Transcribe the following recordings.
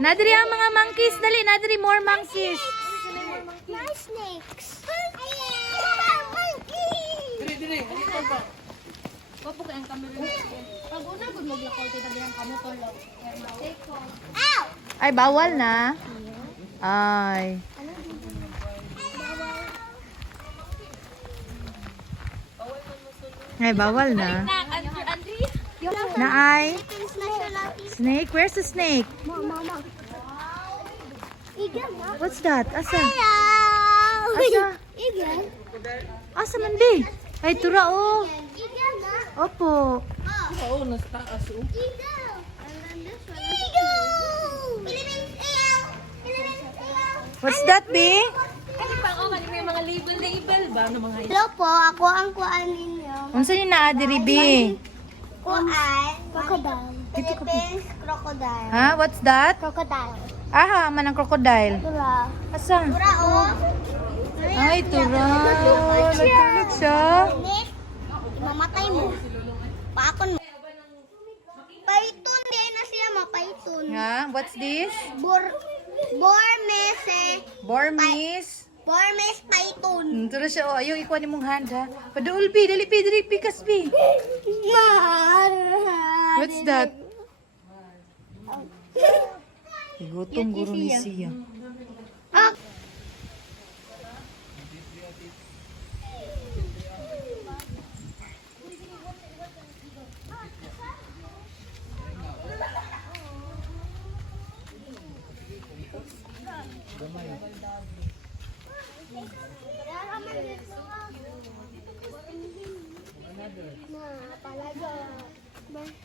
Nadiri ang mga monkeys. Dali, nadiri more monkeys. More snakes. Opo kayang camera. Pag una gud maglakaw tayo daghan kamo tolong. Ow! Ay, bawal na. Ay. Ay, bawal na. Naay. Snake? Where's the snake? Mama. Igan na. What's that? Asa? Hello! Asa? Igan. Asa man di? Ay, tura oh. Igan na. Opo. Oo, nasta aso. Eagle! Eagle! What's that, be? Kasi pang may mga label ba ng mga Hello po, ako ang kuan ninyo. Unsa ni naa diri, be? Kuan, crocodile. Philippines crocodile. Ha? What's that? Crocodile. Aha, man ang crocodile. Tura. Asa? Tura oh. Ay, tura. Natulog siya. Nick, mamatay mo. Paakon mo. Python, di na siya mapayton. Ha? What's this? Bormese. Burmese. Bormes python. Tura siya. Oh, ayaw ikuha ni mong hand, ha? Paduol, be. Dali, be. Dali, pikas, be. What's that? Gutom guro ni siya. Ah.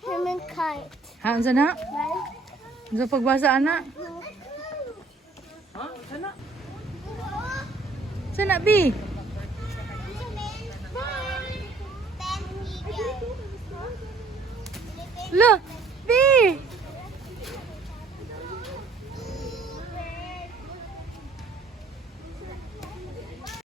Human kite. Ha? Unsa na? Unsa pagbasa, ana? Sana, be? Lo,